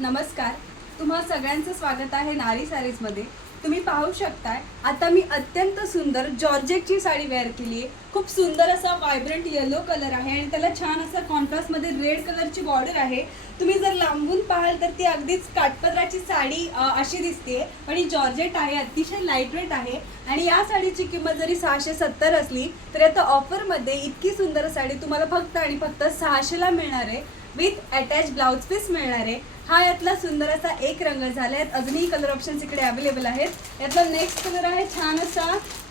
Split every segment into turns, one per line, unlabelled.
नमस्कार. तुम्हा सगळ्यांचं स्वागत आहे नारी सारीजमध्ये. तुम्ही पाहू शकताय आता मी अत्यंत सुंदर जॉर्जेटची साडी वेअर केली आहे. खूप सुंदर असा व्हायब्रंट येलो कलर आहे आणि त्याला छान असा कॉन्ट्रास्टमध्ये रेड कलरची बॉर्डर आहे. तुम्ही जर लांबून पाहाल तर ती अगदीच काठपदराची साडी अशी दिसते. पण ही जॉर्जेट आहे अतिशय लाइट वेट आहे. आणि या साडीची किंमत जरी सहाशे सत्तर असली तरी आता ऑफरमध्ये इतकी सुंदर साडी तुम्हाला फक्त आणि फक्त सहाशेला मिळणार आहे. विथ अटॅच ब्लाऊज पीस मिळणार आहे. हा यातला सुंदर असा एक रंग झाला आहे अजूनही कलर ऑप्शन्स इकडे अवेलेबल आहेत. यातला नेक्स्ट कलर आहे छान असा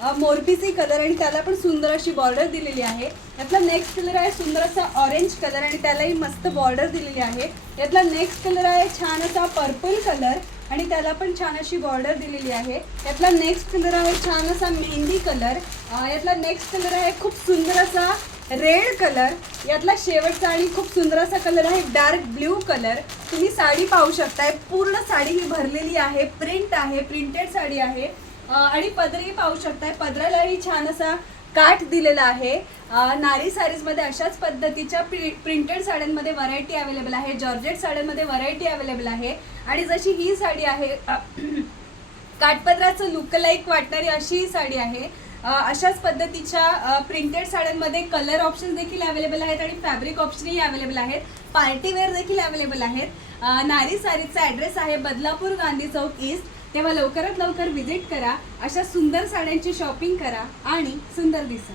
अ, मोरपीसी कलर आणि त्याला पण सुंदर अशी बॉर्डर दिलेली आहे. यातला नेक्स्ट कलर आहे सुंदर असा ऑरेंज कलर आणि त्यालाही मस्त बॉर्डर दिलेली आहे. यातला नेक्स्ट कलर आहे छान असा पर्पल कलर आणि त्याला पण छान अशी बॉर्डर दिलेली आहे. यातला नेक्स्ट कलर आहे छान असा मेहंदी कलर यातला नेक्स्ट कलर आहे खूप सुंदर असा रेड कलर यातला शेवटचा आणि खूप सुंदर असा कलर आहे डार्क ब्ल्यू कलर. तुम्ही साडी पाहू शकताय. पूर्ण साडी ही भरलेली आहे प्रिंट आहे प्रिंटेड साडी आहे. आणि पदरही पाहू शकताय. पदरालाही छान असा काठ दिलेला आहे. नारी साडीजमध्ये अशाच पद्धतीच्या प्रि प्रिंटेड साड्यांमध्ये व्हरायटी अवेलेबल आहे. जॉर्जेट साड्यांमध्ये व्हरायटी अवेलेबल आहे. आणि जशी ही साडी आहे काठपदराचं लुक लाईक वाटणारी अशी ही साडी आहे. अशाच पद्धतीच्या प्रिंटेड साड्यांमध्ये कलर ऑप्शन देखील अवेलेबल आहेत आणि फॅब्रिक ऑप्शनही अवेलेबल आहेत. पार्टी वेअर देखील अवेलेबल आहेत. नारी साडीचा ॲड्रेस आहे बदलापूर गांधी चौक ईस्ट तेव्हा लवकरात लवकर व्हिजिट करा. अशा सुंदर साड्यांची शॉपिंग करा आणि सुंदर दिसा.